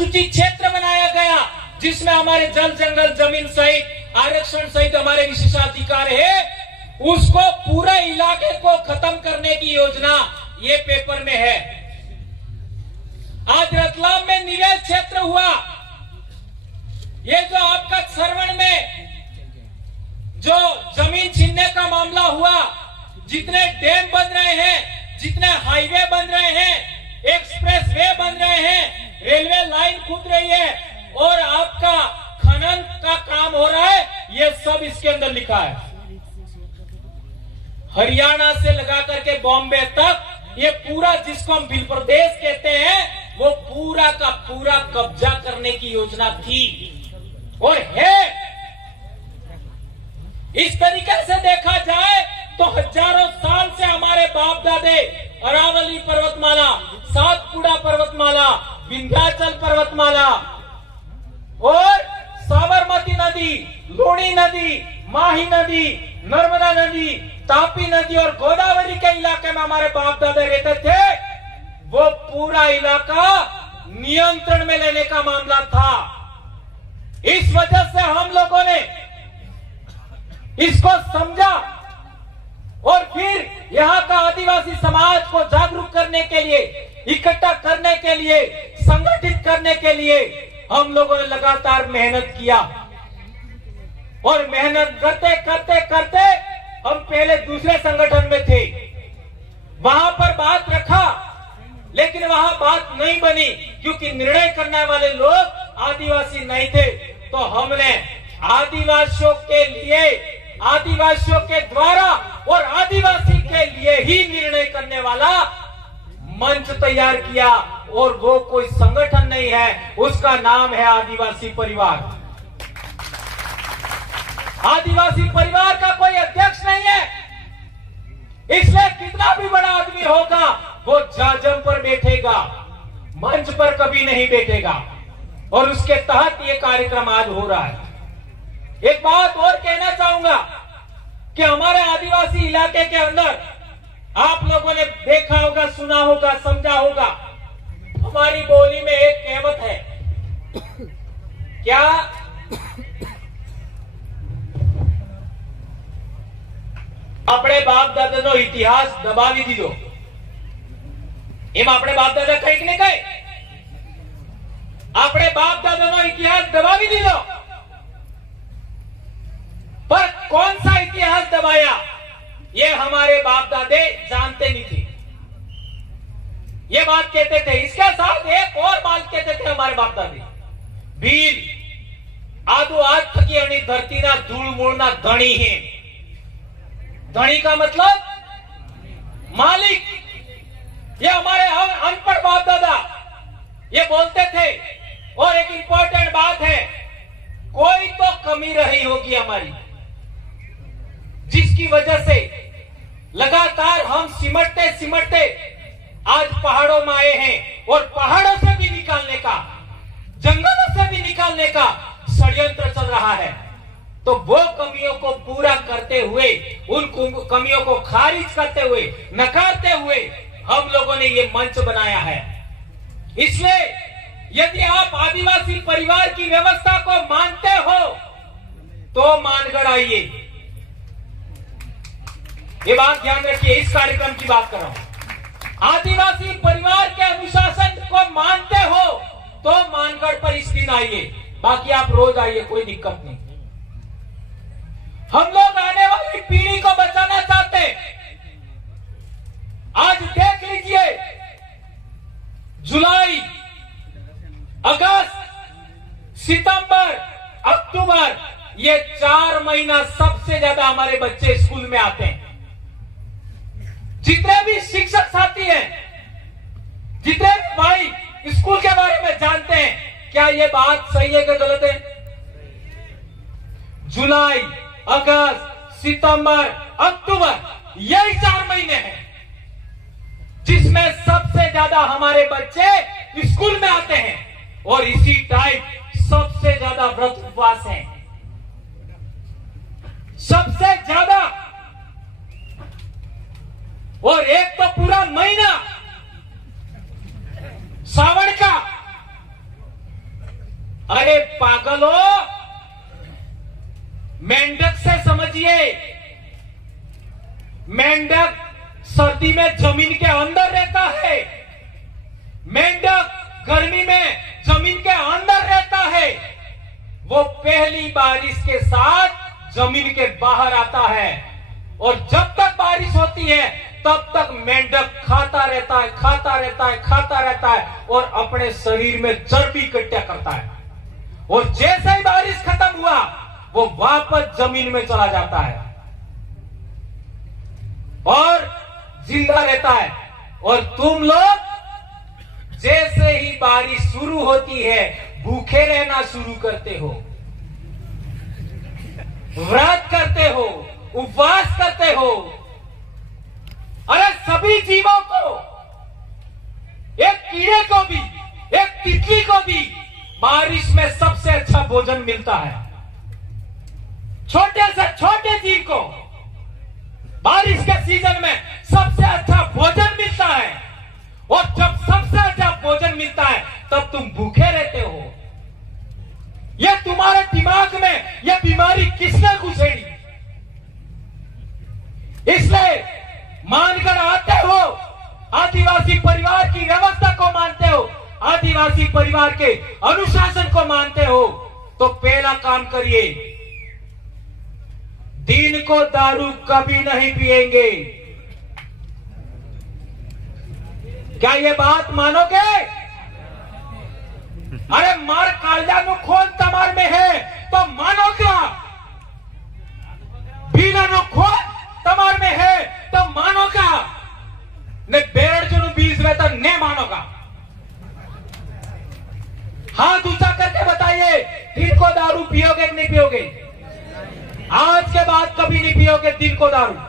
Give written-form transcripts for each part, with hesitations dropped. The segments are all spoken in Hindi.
सूचित क्षेत्र बनाया गया जिसमें हमारे जल जंगल जमीन सहित आरक्षण सहित हमारे विशेषाधिकार है, उसको पूरे इलाके को खत्म करने की योजना ये पेपर में है। आज रतलाम में निवेश क्षेत्र हुआ, ये जो आपका सरवण में जो जमीन छीनने का मामला हुआ, जितने डैम बन रहे हैं, जितने हाईवे बन रहे हैं, एक्सप्रेस वे बन रहे हैं, रेलवे लाइन खुद रही है और आपका खनन का काम हो रहा है, ये सब इसके अंदर लिखा है। हरियाणा से लगा करके बॉम्बे तक ये पूरा जिसको हम बिल प्रदेश कहते हैं, वो पूरा का पूरा कब्जा करने की योजना थी और है। इस तरीके से देखा जाए तो हजारों साल से हमारे बाप दादे अरावली पर्वतमाला, सातपुड़ा पर्वतमाला, विंध्याचल पर्वतमाला और साबरमती नदी, लूणी नदी, माही नदी, नर्मदा नदी, तापी नदी और गोदावरी के इलाके में हमारे बाप दादा रहते थे। वो पूरा इलाका नियंत्रण में लेने का मामला था। इस वजह से हम लोगों ने इसको समझा और फिर यहाँ का आदिवासी समाज को जागरूक करने के लिए, इकट्ठा करने के लिए, संगठित करने के लिए हम लोगों ने लगातार मेहनत किया और मेहनत करते करते करते हम पहले दूसरे संगठन में थे, वहां पर बात रखा, लेकिन वहां बात नहीं बनी क्योंकि निर्णय करने वाले लोग आदिवासी नहीं थे। तो हमने आदिवासियों के लिए, आदिवासियों के द्वारा और आदिवासी के लिए ही निर्णय करने वाला मंच तैयार किया और वो कोई संगठन नहीं है, उसका नाम है आदिवासी परिवार। आदिवासी परिवार का कोई अध्यक्ष नहीं है, इसलिए कितना भी बड़ा आदमी होगा वो जाजम पर बैठेगा, मंच पर कभी नहीं बैठेगा और उसके तहत ये कार्यक्रम आज हो रहा है। एक बात और कहना चाहूंगा कि हमारे आदिवासी इलाके के अंदर आप लोगों ने देखा होगा, सुना होगा, समझा होगा, हमारी बोली में एक कहावत है, क्या આપણે બાપ દાદાનો ઇતિહાસ દબાવી દીધો। એમ આપણે બાપ દાદા કઈ કે નહીં કઈ, આપણે બાપ દાદાનો ઇતિહાસ દબાવી દીધો, पर कौन सा इतिहास दबाया ये हमारे बाप दादे जानते नहीं थे। ये बात कहते थे, इसके साथ एक और बात कहते थे हमारे बाप दादे, वीर आदो आज थकी अणी धरती ना धूल मूल ना धनी है। धनी का मतलब मालिक। ये हमारे अनपढ़ बाप दादा ये बोलते थे। और एक इंपॉर्टेंट बात है, कोई तो कमी रही होगी हमारी, जिसकी वजह से लगातार हम सिमटते सिमटते आज पहाड़ों में आए हैं और पहाड़ों से भी निकालने का, जंगलों से भी निकालने का षड्यंत्र चल रहा है। तो वो कमियों को पूरा करते हुए, उन कमियों को खारिज करते हुए, नकारते हुए हम लोगों ने ये मंच बनाया है। इसलिए यदि आप आदिवासी परिवार की व्यवस्था को मानते हो तो मानगढ़ आइए। ये बात ध्यान रखिए, इस कार्यक्रम की बात कर रहा हूं। आदिवासी परिवार के अनुशासन को मानते हो तो मानगढ़ पर इस दिन आइए, बाकी आप रोज आइए, कोई दिक्कत नहीं। हम लोग आने वाली पीढ़ी को बचाना चाहते हैं। आज देख लीजिए, जुलाई, अगस्त, सितंबर, अक्टूबर, ये 4 महीना सबसे ज्यादा हमारे बच्चे स्कूल में आते हैं। जितने भी शिक्षक साथी हैं, जितने भी भाई स्कूल के बारे में जानते हैं, क्या ये बात सही है कि गलत है? जुलाई, अगस्त, सितंबर, अक्टूबर, यही 4 महीने हैं जिसमें सबसे ज्यादा हमारे बच्चे स्कूल में आते हैं और इसी टाइम सबसे ज्यादा व्रत उपवास हैं, सबसे ज्यादा। और एक तो पूरा महीना सावन का अरे पागलो, मेंढक से समझिए। मेंढक सर्दी में जमीन के अंदर रहता है, मेंढक गर्मी में जमीन के अंदर रहता है। वो पहली बारिश के साथ जमीन के बाहर आता है और जब तक बारिश होती है तब तक मेंढक खाता रहता है, खाता रहता है, खाता रहता है और अपने शरीर में चर्बी इकट्ठा करता है। और जैसे ही बारिश खत्म हुआ वो वापस जमीन में चला जाता है और जिंदा रहता है। और तुम लोग जैसे ही बारिश शुरू होती है भूखे रहना शुरू करते हो, व्रत करते हो, उपवास करते हो। अरे सभी जीवों को, एक कीड़े को भी, एक तितली को भी बारिश में सबसे अच्छा भोजन मिलता है। छोटे से छोटे जीव को बारिश के सीजन में सबसे अच्छा भोजन मिलता है। और जब सबसे अच्छा भोजन मिलता है तब तुम भूखे रहते हो। यह तुम्हारे दिमाग में यह बीमारी किसने घुसेड़ी? इसलिए मानकर आते हो, आदिवासी परिवार की व्यवस्था को मानते हो, आदिवासी परिवार के अनुशासन को मानते हो, तो पहला काम करिए, दिन को दारू कभी नहीं पिएंगे। क्या ये बात मानोगे? अरे मार कालिया नु खोन तमार में है तो मानो क्या? भीना नु खोन तमार में है तो मानो क्या? ने बेरड़ जो बीस में तो ने मानोगा। हाथ ऊंचा करके बताइए, दिन को दारू पियोगे कि नहीं पियोगे? आज के बाद कभी नहीं पियोगे दिन को दारू।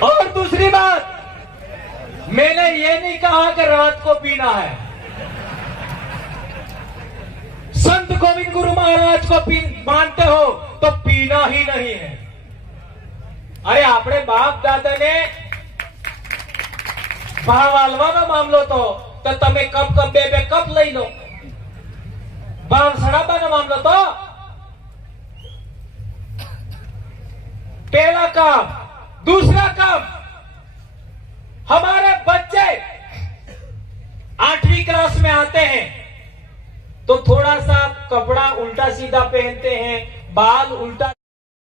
और दूसरी बात, मैंने ये नहीं कहा कि रात को पीना है। संत गोविंद गुरु महाराज को मानते हो तो पीना ही नहीं है। अरे अपने बाप दादा ने भावालवा मामलो तो तमे कप कप बे कप लई लो। बाल सड़ाबा ना मामलो तो पहला काम। दूसरा काम, हमारे बच्चे 8वीं क्लास में आते हैं तो थोड़ा सा कपड़ा उल्टा सीधा पहनते हैं, बाल उल्टा